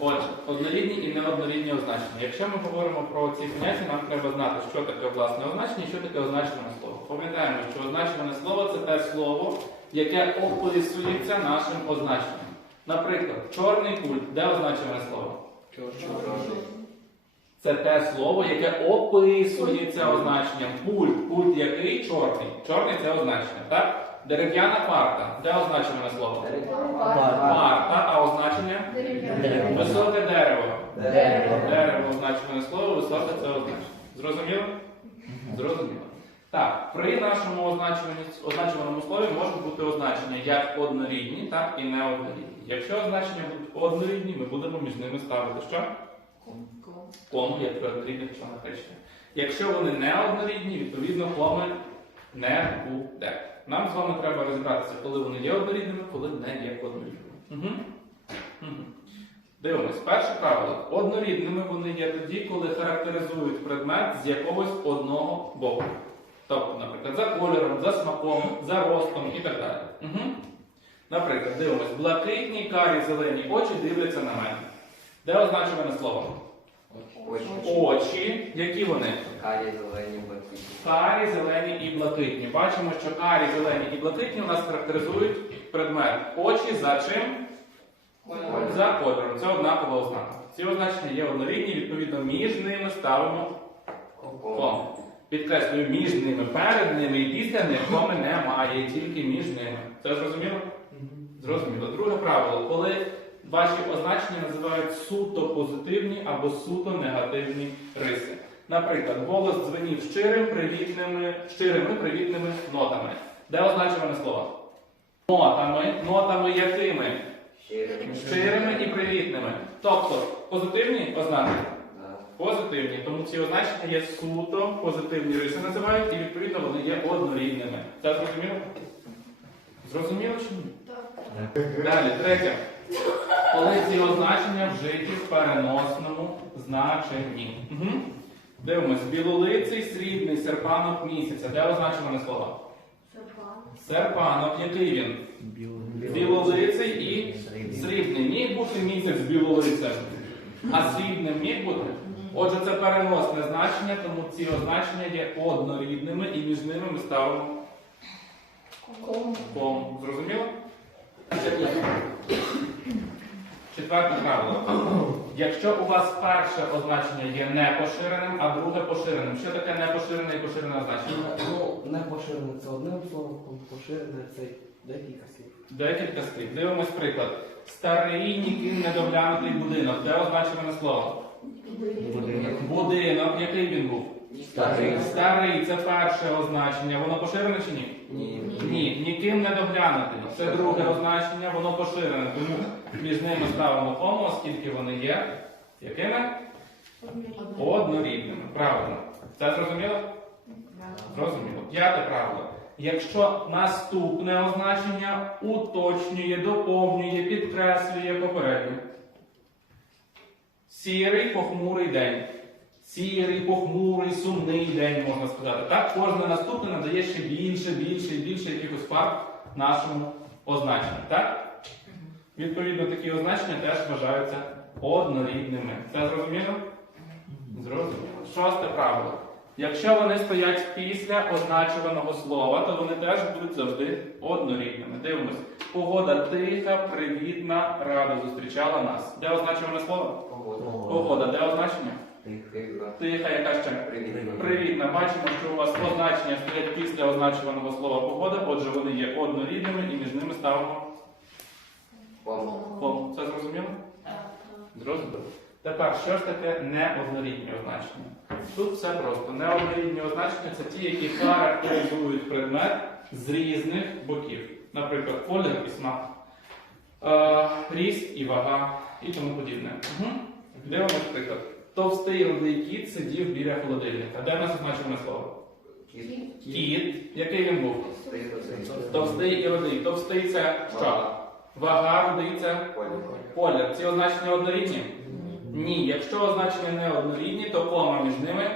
Отже, однорідні і неоднорідні означення. Якщо ми говоримо про ці поняття, нам треба знати, що таке власне означення і що таке означуване слово. Пам'ятаємо, що означуване слово це те слово, яке описується нашим означенням. Наприклад, чорний культ, де означуване слово? Це те слово, яке описується означенням. Пульт. Пульт який чорний. Чорний це означення, так? Дерев'яна парта. Де означене слово? Парта, а означення? Дерево. Високе дерево. Дерево. Означене слово, високе це означення. Зрозуміло? Зрозуміло. Так, при нашому означуваному слові можуть бути означення як однорідні, так і неоднорідні. Якщо означення будуть однорідні, ми будемо між ними ставити що? Кому як при однорідних членах речення. Якщо вони не однорідні, відповідно коми не буде. Нам з вами треба розібратися, коли вони є однорідними, коли не є однорідними. Угу. Угу. Дивимось, перше правило. Однорідними вони є тоді, коли характеризують предмет з якогось одного боку. Тобто, наприклад, за кольором, за смаком, за ростом і так далі. Угу. Наприклад, дивимось, блакитні, карі, зелені очі дивляться на мене. Де означене слово? Очі. Які вони? Карі, зелені, блакитні. Карі, зелені і блакитні. Бачимо, що карі, зелені і блакитні у нас характеризують предмет. Очі за чим? За кольором. Це однакова ознака. Ці означення є однорідні, відповідно, між ними ставимо кому. Підкреслюю, між ними, перед ними і після них коми немає, тільки між ними. Це зрозуміло? Зрозуміло. Друге правило, коли ваші означення називають суто позитивні або суто негативні риси. Наприклад, голос дзвенів щирим, привітними, щирими, привітними нотами. Де означене слово? Нотами. Нотами якими? Щирим. Щирими і привітними. Тобто позитивні ознаки? Да. Позитивні. Тому ці означення є суто позитивні риси називають, і відповідно вони є однорідними. Це зрозуміло? Зрозуміло чи ні? Далі, третє. Коли ці означення вжиті в переносному значенні. Угу. Дивимось, білолиций, срібний, серпанок місяця. Де означене слово? Серпанок, який він? Білолиций і срібний. Міг бути місяць білолицем, а срібним міг бути. Отже, це переносне значення, тому ці означення є однорідними і між ними ми ставимо кому. Зрозуміло? Четверте правило. Якщо у вас перше означення є непоширеним, а друге поширеним. Що таке непоширене і поширене означення? Ну, не поширене це одним словом, поширене це декілька слів. Декілька слів. Дивимось приклад. Старий ніким недоглянутий будинок. Де означене слово? Будинок. Який він був? Старий. Старий це перше означення. Воно поширене чи ні? Ні. Ні, ніким не доглянутий. Це друге означення, воно поширене. Тому між ними ставимо кому, оскільки вони є якими? Однорідними. Правильно. Це зрозуміло? Зрозуміло. П'яте правило. Якщо наступне означення уточнює, доповнює, підкреслює попереднє. Сірий похмурий день. Сірий, похмурий, сумний день, можна сказати. Так, кожне наступне надає ще більше, більше і більше якихось фарб нашому означенню. Так? Відповідно, такі означення теж вважаються однорідними. Це зрозуміло? Зрозуміло. Шосте правило. Якщо вони стоять після означуваного слова, то вони теж будуть завжди однорідними. Дивимось. Погода тиха, привітна, радо зустрічала нас. Де означуване слово? Погода. Погода. Де означення? Тиха, яка ще? Привітна. Бачимо, що у вас означення стоять після означуваного слова погода, отже, вони є однорідними і між ними ставимо кому. Це зрозуміло? Зрозуміло. Тепер, що ж таке неоднорідні означення? Тут все просто. Неоднорідні означення це ті, які характеризують предмет з різних боків. Наприклад, колір і смак, е, ріст і вага і тому подібне. Угу. Дивимось приклад. Товстий рудий кіт сидів біля холодильника. Де в нас означене слово? Кіт. Кіт. Який він був? Товстий і рудий. Товстий це що? Вага, рудий це Колір. Ці означення однорідні? Ні. Якщо означення не однорідні, то кома між ними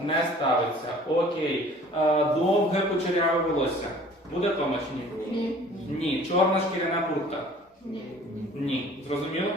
Не ставиться. Окей. Е, довге кучеряве волосся. Буде кома чи ні? Ні. Ні. Чорна шкіряна куртка? Ні. Зрозуміло?